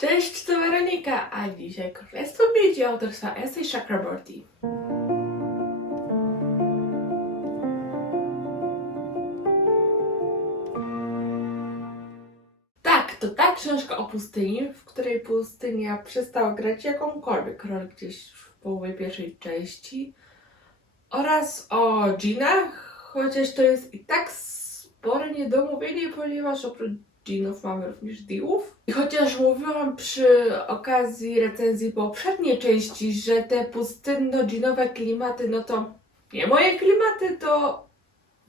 Cześć, to Weronika, a dzisiaj Królestwo Miedzi autorstwa Esej Chakraborty. Tak, to ta książka o pustyni, w której pustynia przestała grać jakąkolwiek rolę gdzieś w połowie pierwszej części oraz o dżinach, chociaż to jest i tak spore niedomówienie, ponieważ oprócz dżinów mamy również diłów. I chociaż mówiłam przy okazji recenzji poprzedniej części, że te pustynno-dżinowe klimaty, no to nie moje klimaty, to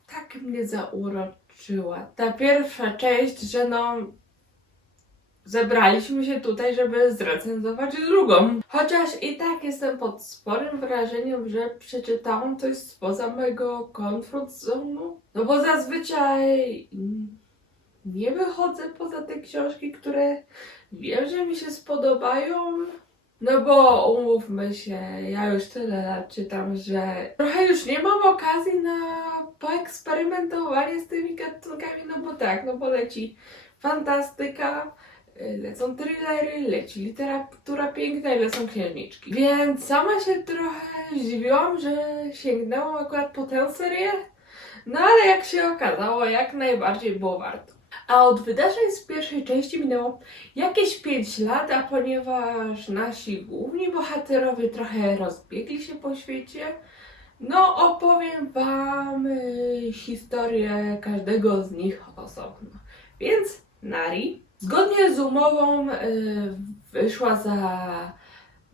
tak mnie zauroczyła. Ta pierwsza część, że no zebraliśmy się tutaj, żeby zrecenzować drugą. Chociaż i tak jestem pod sporym wrażeniem, że przeczytałam coś spoza mojego comfort. No bo zazwyczaj nie wychodzę poza te książki, które wiem, że mi się spodobają. No bo umówmy się, ja już tyle lat czytam, że trochę już nie mam okazji na poeksperymentowanie z tymi gatunkami, no bo tak, no bo leci fantastyka, y, lecą thrillery, leci literatura piękna i lecą księżniczki. Więc sama się trochę zdziwiłam, że sięgnęłam akurat po tę serię, no ale jak się okazało, jak najbardziej było warto. A od wydarzeń z pierwszej części minęło jakieś 5 lat, a ponieważ nasi główni bohaterowie trochę rozbiegli się po świecie, no opowiem Wam historię każdego z nich osobno. Więc Nari, zgodnie z umową, y, wyszła za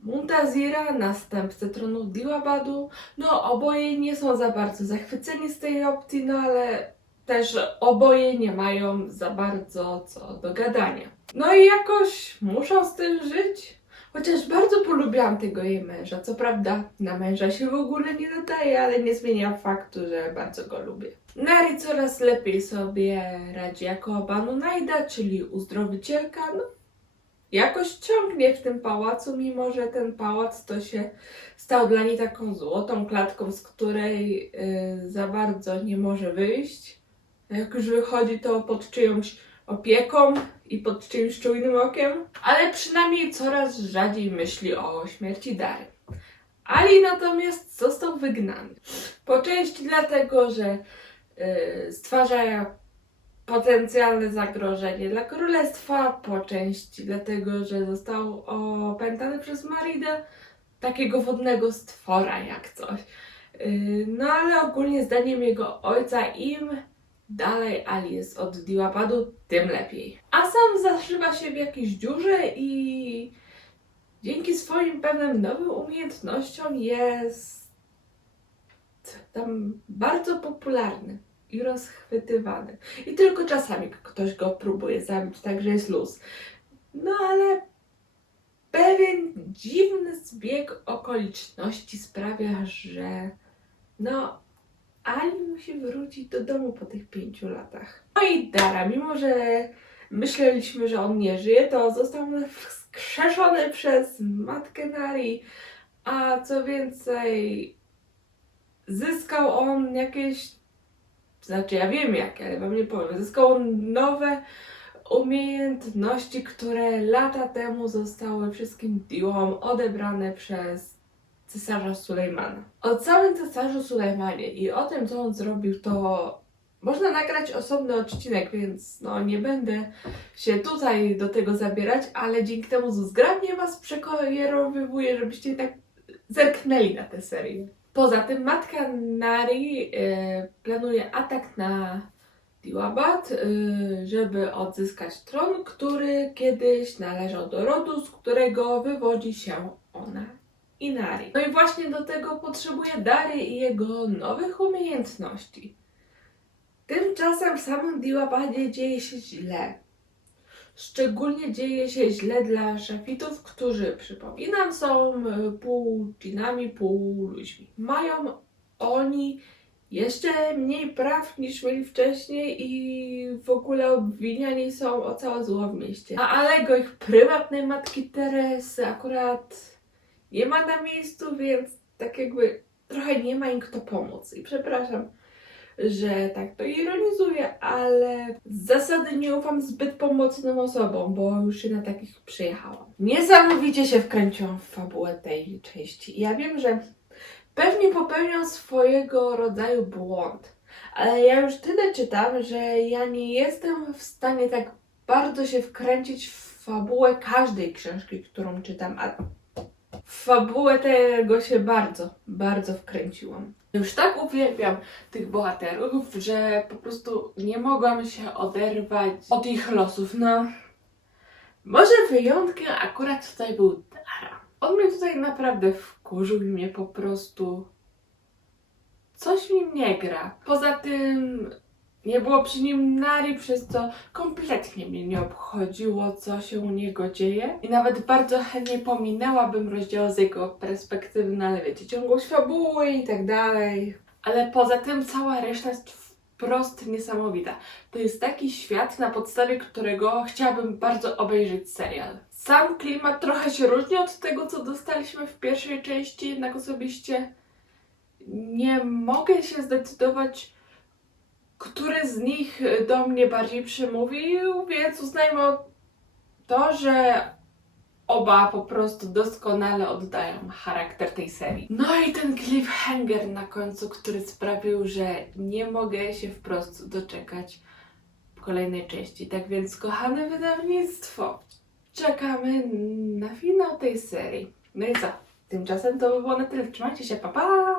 Muntazira, następcę tronu Diwabadu. No oboje nie są za bardzo zachwyceni z tej opcji, no ale też oboje nie mają za bardzo co do gadania. No i jakoś muszą z tym żyć. Chociaż bardzo polubiłam tego jej męża. Co prawda na męża się w ogóle nie nadaje, ale nie zmienia faktu, że bardzo go lubię. Nari coraz lepiej sobie radzi jako Banu Najda, czyli uzdrowicielka. No, jakoś ciągnie w tym pałacu, mimo że ten pałac to się stał dla niej taką złotą klatką, z której y, za bardzo nie może wyjść. Jak już wychodzi, to pod czyjąś opieką i pod czyimś czujnym okiem, ale przynajmniej coraz rzadziej myśli o śmierci Dary. Ali natomiast został wygnany. Po części dlatego, że y, stwarza potencjalne zagrożenie dla królestwa, po części dlatego, że został opętany przez Maridę, takiego wodnego stwora jak coś. Y, no ale ogólnie zdaniem jego ojca im dalej Ali jest od Diwapadu, tym lepiej. A sam zaszywa się w jakiejś dziurze i dzięki swoim pewnym nowym umiejętnościom jest tam bardzo popularny i rozchwytywany. I tylko czasami ktoś go próbuje zabić, także jest luz. No ale pewien dziwny zbieg okoliczności sprawia, że no Ali musi wrócić do domu po tych pięciu latach. No i Dara, mimo że myśleliśmy, że on nie żyje, to został wskrzeszony przez matkę Nari, a co więcej, zyskał on jakieś, znaczy ja wiem jakie, ale wam nie powiem, zyskał on nowe umiejętności, które lata temu zostały wszystkim diłom odebrane przez cesarza Sulejmana. O całym cesarzu Sulejmanie i o tym, co on zrobił, to można nagrać osobny odcinek, więc no nie będę się tutaj do tego zabierać, ale dzięki temu zgrabnie Was przekierowywuję, żebyście tak zerknęli na tę serię. Poza tym matka Nari e, planuje atak na Diwabad, e, żeby odzyskać tron, który kiedyś należał do rodu, z którego wywodzi się ona i Nari. No i właśnie do tego potrzebuje Dary i jego nowych umiejętności. Tymczasem w samym Diwabadzie dzieje się źle. Szczególnie dzieje się źle dla szafitów, którzy, przypominam, są e, pół dżinami, pół ludźmi. Mają oni jeszcze mniej praw niż mieli wcześniej i w ogóle obwiniani są o całe zło w mieście. A Alego, ich prywatnej matki Teresy, akurat nie ma na miejscu, więc tak jakby trochę nie ma im kto pomóc. I przepraszam, że tak to ironizuję, ale z zasady nie ufam zbyt pomocnym osobom, bo już się na takich przyjechałam. Niesamowicie się wkręciłam w fabułę tej części. Ja wiem, że pewnie popełniam swojego rodzaju błąd, ale ja już tyle czytam, że ja nie jestem w stanie tak bardzo się wkręcić w fabułę każdej książki, którą czytam, a w fabułę tego się bardzo, bardzo wkręciłam. Już tak uwielbiam tych bohaterów, że po prostu nie mogłam się oderwać od ich losów. No, może wyjątkiem akurat tutaj był Tara. On mnie tutaj naprawdę wkurzył i mnie po prostu... Coś nim nie gra. Poza tym nie było przy nim Nari, przez co kompletnie mnie nie obchodziło, co się u niego dzieje. I nawet bardzo chętnie pominęłabym rozdział z jego perspektywy, no ale wiecie, ciągłość fabuły i tak dalej. Ale poza tym cała reszta jest wprost niesamowita. To jest taki świat, na podstawie którego chciałabym bardzo obejrzeć serial. Sam klimat trochę się różni od tego, co dostaliśmy w pierwszej części, jednak osobiście nie mogę się zdecydować, który z nich do mnie bardziej przemówił, więc uznajmy to, że oba po prostu doskonale oddają charakter tej serii. No i ten cliffhanger na końcu, który sprawił, że nie mogę się wprost doczekać kolejnej części. Tak więc, kochane wydawnictwo, czekamy na finał tej serii. No i co? Tymczasem to by było na tyle. Trzymajcie się, pa pa!